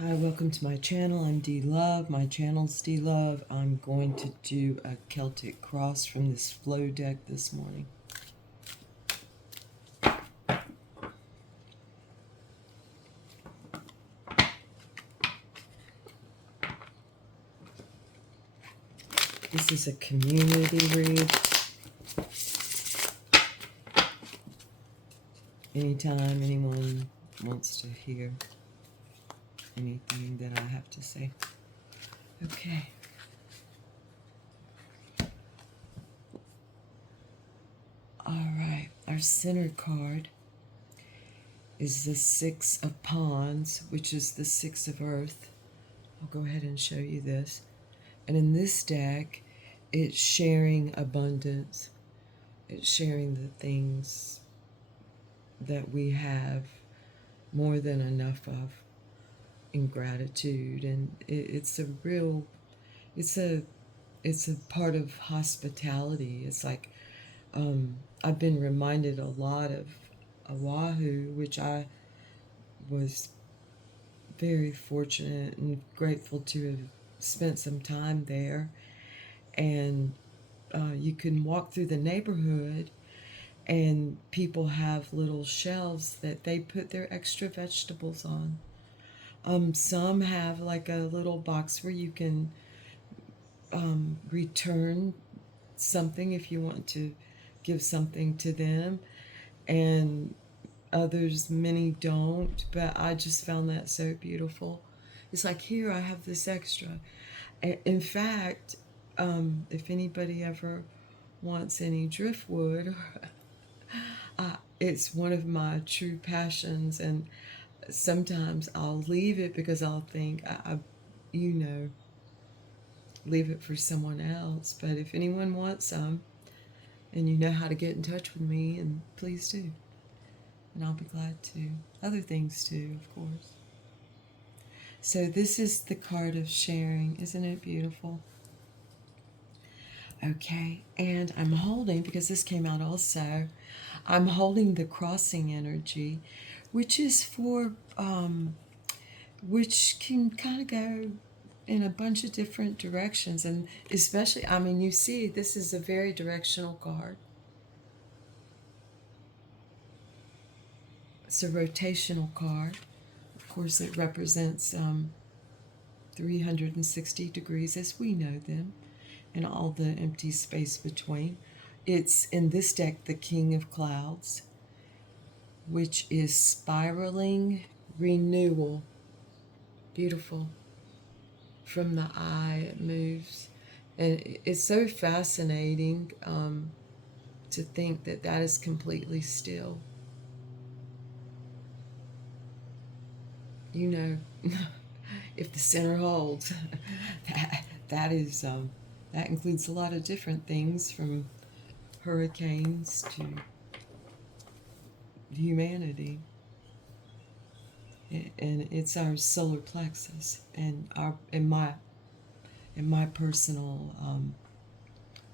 Hi, welcome to my channel. I'm D Love. My channel's D Love. I'm going to do a Celtic cross from this flow deck this morning. This is a community read. Anytime anyone wants to hear anything that I have to say. Okay. Alright, our center card is the Six of Wands, which is the Six of Earth. I'll go ahead and show you this. And in this deck, it's sharing abundance. It's sharing the things that we have more than enough of in gratitude. And it's a real, it's a part of hospitality. It's like, I've been reminded a lot of Oahu, which I was very fortunate and grateful to have spent some time there. And you can walk through the neighborhood and people have little shelves that they put their extra vegetables on. Some have like a little box where you can return something if you want to give something to them, and others, many don't, but I just found that so beautiful. It's like, here, I have this extra. In fact, if anybody ever wants any driftwood, it's one of my true passions, and sometimes I'll leave it because I'll think, you know, leave it for someone else. But if anyone wants some, and you know how to get in touch with me, and please do. And I'll be glad to. Other things too, of course. So this is the card of sharing. Isn't it beautiful? Okay, and I'm holding, because this came out also, I'm holding the crossing energy, which is for, which can kind of go in a bunch of different directions. And especially, I mean, you see, this is a very directional card. It's a rotational card. Of course, it represents 360 degrees as we know them, and all the empty space between. It's, in this deck, the King of Clouds, which is spiraling renewal. Beautiful. From the eye, it moves. And it's so fascinating to think that that is completely still. You know, if the center holds, that is that includes a lot of different things, from hurricanes to humanity. And it's our solar plexus, and in my personal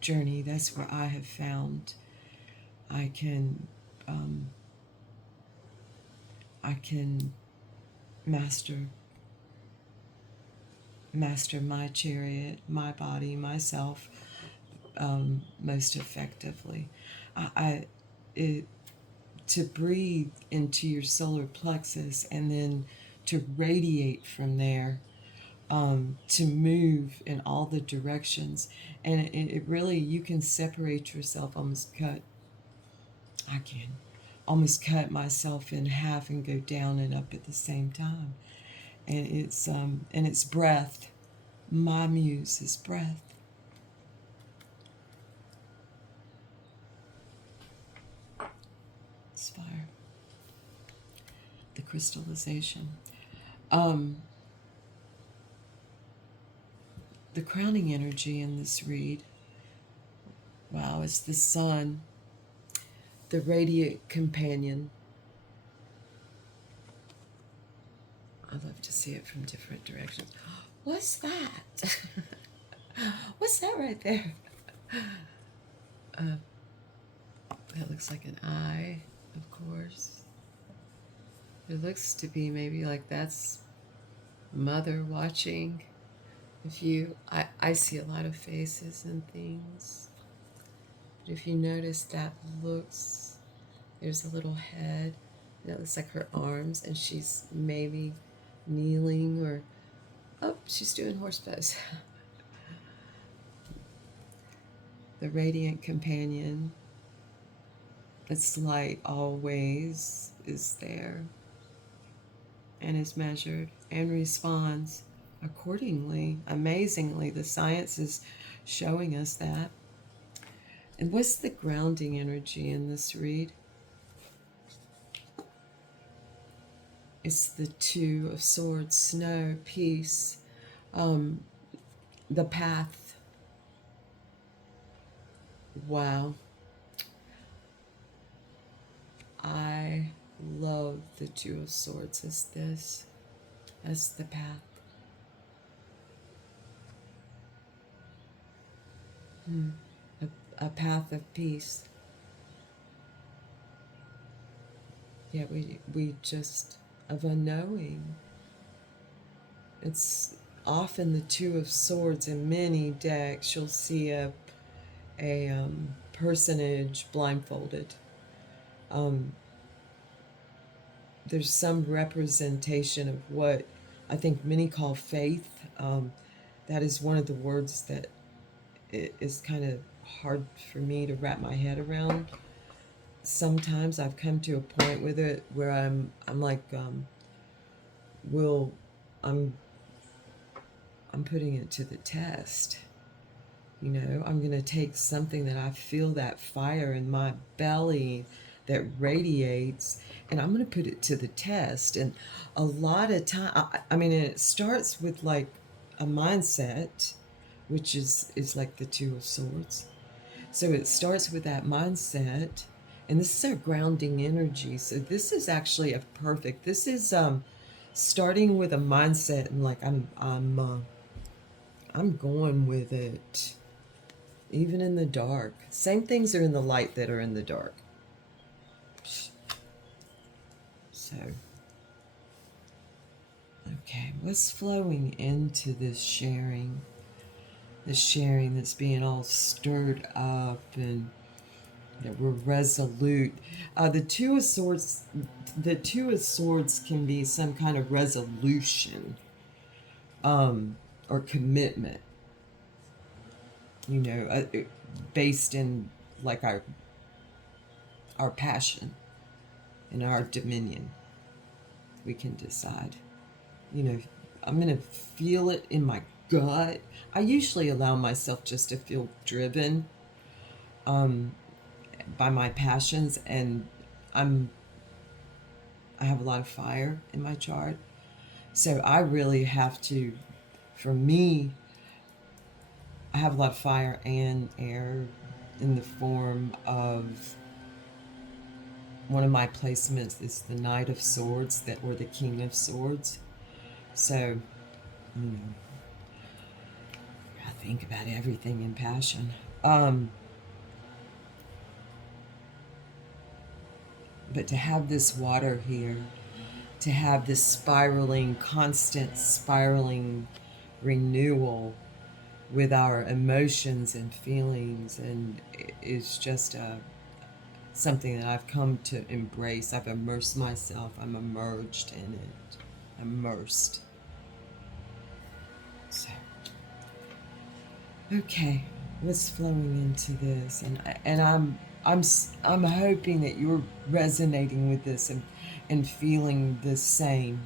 journey, that's where I have found I can master my chariot, my body, myself, most effectively. To breathe into your solar plexus and then to radiate from there, to move in all the directions. And it really, you can separate yourself, I can almost cut myself in half and go down and up at the same time. And it's breath. My muse is breath. It's fire. The crystallization. The crowning energy in this read, wow, is the sun, the radiant companion. I love to see it from different directions. What's that? What's that right there? That looks like an eye, of course. It looks to be maybe like that's mother watching. If you, I see a lot of faces and things, but if you notice that looks, there's a little head, and it looks like her arms, and she's maybe kneeling or, oh, she's doing horse pose. The radiant companion, its light always is there and is measured and responds accordingly. Amazingly, the science is showing us that. And what's the grounding energy in this read? It's the Two of Swords, snow, peace, the path. Wow. I love the Two of Swords as this, as the path. A path of peace. Yeah, we just, of unknowing. It's often the Two of Swords in many decks. You'll see a personage blindfolded. There's some representation of what I think many call faith. That is one of the words that is kind of hard for me to wrap my head around. Sometimes I've come to a point with it where I'm like, I'm putting it to the test. You know, I'm going to take something that I feel, that fire in my belly that radiates, and I'm going to put it to the test. And a lot of time, I mean, it starts with like a mindset, which is like the Two of Swords. So it starts with that mindset, and this is our grounding energy. So this is actually a perfect. This is starting with a mindset, and like I'm going with it, even in the dark. Same things are in the light that are in the dark. So, okay, what's flowing into this sharing? The sharing that's being all stirred up and that we're resolute. The Two of Swords, can be some kind of resolution, or commitment. You know, based in like our passion and our dominion. We can decide. You know, I'm gonna feel it in my gut. I usually allow myself just to feel driven by my passions, and I have a lot of fire in my chart, so I really have to, for me, I have a lot of fire and air in the form of, one of my placements is the Knight of Swords, or the King of Swords. So, you know, I think about everything in passion. But to have this water here, to have this spiraling, constant spiraling renewal with our emotions and feelings, and it's just something that I've come to embrace. I've immersed myself. I'm immersed in it. Immersed. So, okay, what's flowing into this? And I'm hoping that you're resonating with this and feeling the same.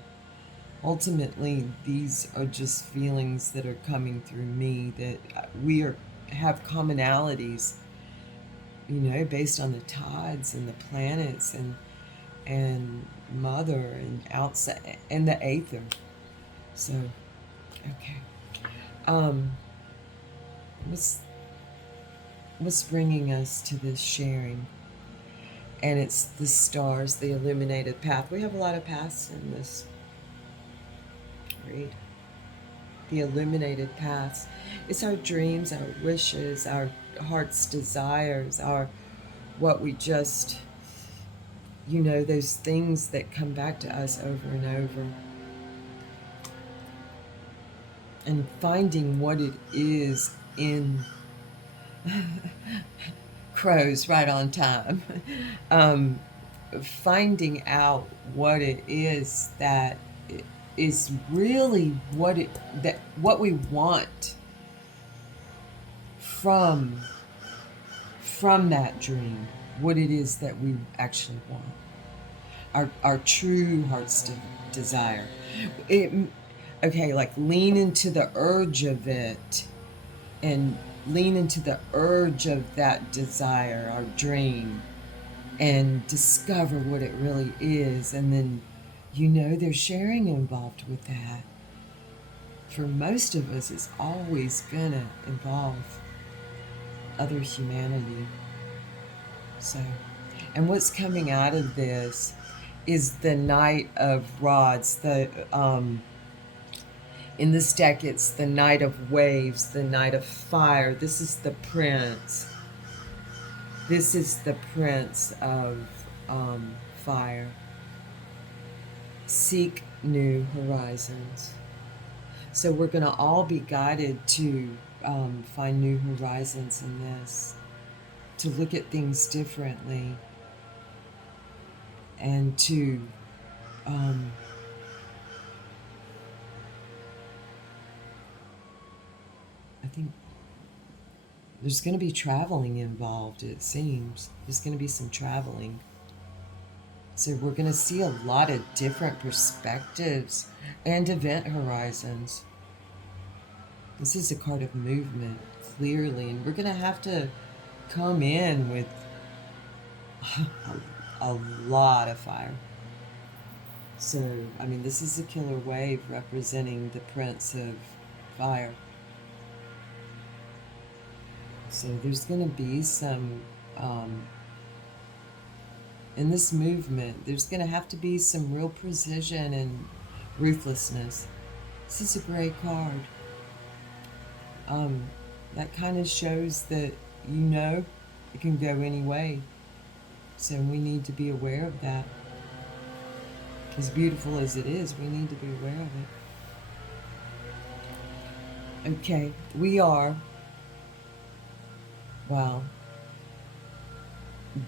Ultimately, these are just feelings that are coming through me, that have commonalities, you know, based on the tides and the planets and mother and outside and the aether. So, okay. What's bringing us to this sharing? And it's the stars, the illuminated path. We have a lot of paths in this read. The illuminated paths. It's our dreams, our wishes, our heart's desires, what we just, you know, those things that come back to us over and over. and finding what it is in crows right on time. um, Finding out what it is that is really what we want from that dream, what it is that we actually want, our true heart's desire. It, okay, like lean into the urge of it, and lean into the urge of that desire, our dream, and discover what it really is. And then, there's sharing involved with that. For most of us, it's always gonna involve other humanity. So, and what's coming out of this is the Knight of Rods. In this deck, it's the Knight of Waves, the Knight of Fire. This is the Prince. This is the Prince of Fire. Seek new horizons. So we're going to all be guided to find new horizons in this, to look at things differently, and to I think there's going to be traveling involved, it seems. There's going to be some traveling. So we're going to see a lot of different perspectives and event horizons. This is a card of movement, clearly, and we're going to have to come in with a lot of fire. So, I mean, this is a killer wave representing the Prince of Fire. So there's going to be some, in this movement, there's going to have to be some real precision and ruthlessness. This is a great card. That kind of shows that, it can go any way. So we need to be aware of that. As beautiful as it is, we need to be aware of it. Okay, we are, wow,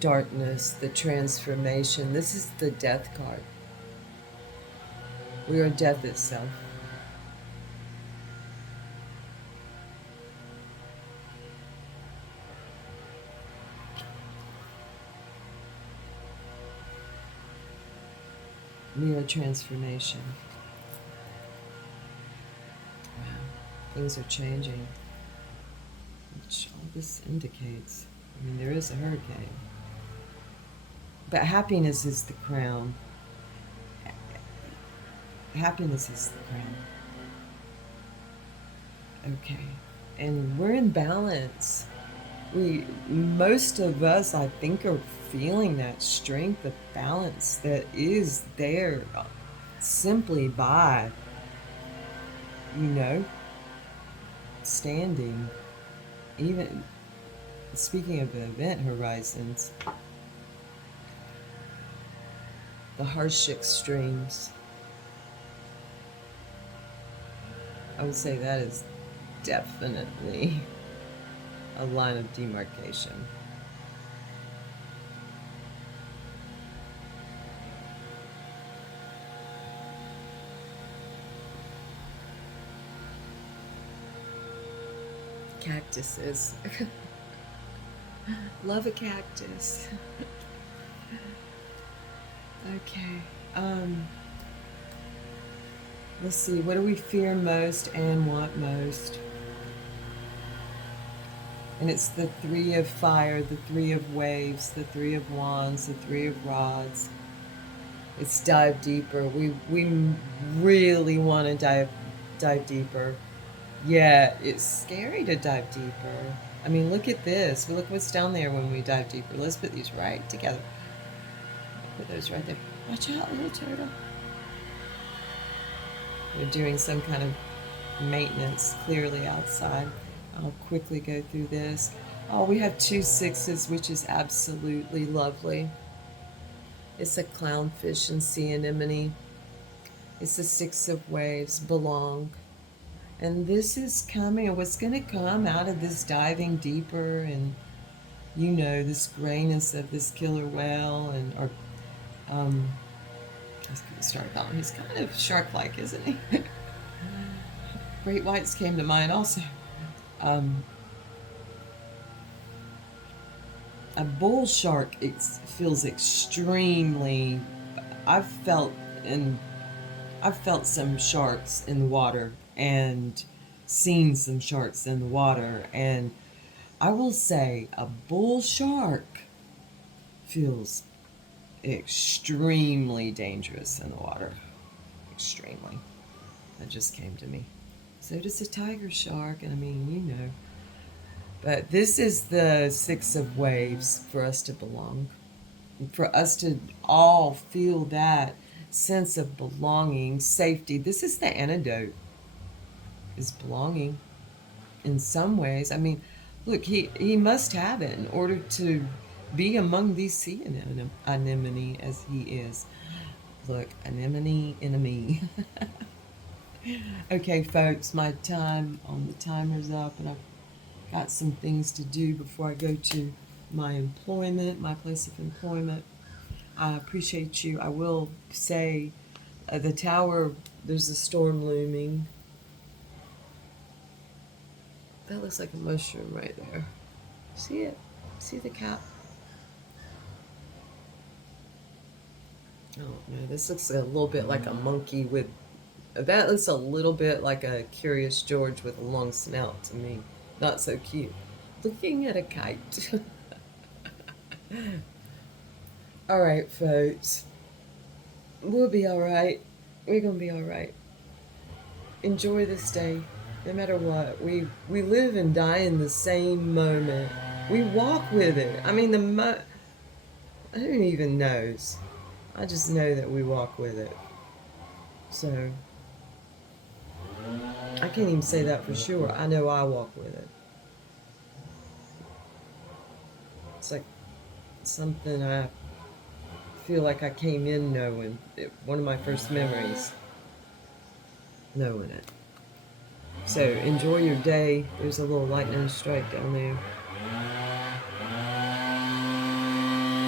darkness, the transformation. This is the Death card. We are death itself. We are transformation. Wow, things are changing, which all this indicates. I mean, there is a hurricane. But happiness is the crown. Happiness is the crown. Okay. And we're in balance. Most of us, I think, are feeling that strength of balance that is there simply by, standing. Even speaking of the event horizons, the harsh extremes. I would say that is definitely a line of demarcation. Cactuses. Love a cactus. Okay. Let's see. What do we fear most and want most? And it's the Three of Fire, the Three of Waves, the Three of Wands, the Three of Rods. It's dive deeper. We really want to dive deeper. Yeah, it's scary to dive deeper. I mean, look at this. Look what's down there when we dive deeper. Let's put these right together. Put those right there. Watch out, little turtle. We're doing some kind of maintenance clearly outside. I'll quickly go through this. Oh, we have 2 6s, which is absolutely lovely. It's a clownfish and sea anemone. It's the 6 of Waves, belong. And this is coming, and what's going to come out of this diving deeper, and this grayness of this killer whale, and I was going to start calling. He's kind of shark-like, isn't he? Great whites came to mind also. A bull shark feels extremely. I've felt some sharks in the water and seen some sharks in the water, and I will say a bull shark feels extremely dangerous in the water. Extremely. That just came to me. So does a tiger shark, and I mean, But this is the 6 of waves for us to belong. For us to all feel that sense of belonging, safety. This is the antidote, is belonging in some ways. I mean, look, he must have it in order to be among these sea anemone as he is. Look, anemone enemy. Okay, folks, my time on the timer's up, and I've got some things to do before I go to my place of employment. I appreciate you. I will say the tower, there's a storm looming. That looks like a mushroom right there. See it? See the cap? Oh no, this looks a little bit like a monkey with... That looks a little bit like a Curious George with a long snout to me. Not so cute. Looking at a kite. Alright, folks. We'll be alright. We're gonna be alright. Enjoy this day, no matter what. We live and die in the same moment. We walk with it. I mean, who even knows? I just know that we walk with it. So, I can't even say that for sure. I know I walk with it. It's like something I feel like I came in knowing. One of my first memories, knowing it. So enjoy your day. There's a little lightning strike down there.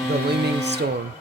The Looming Storm.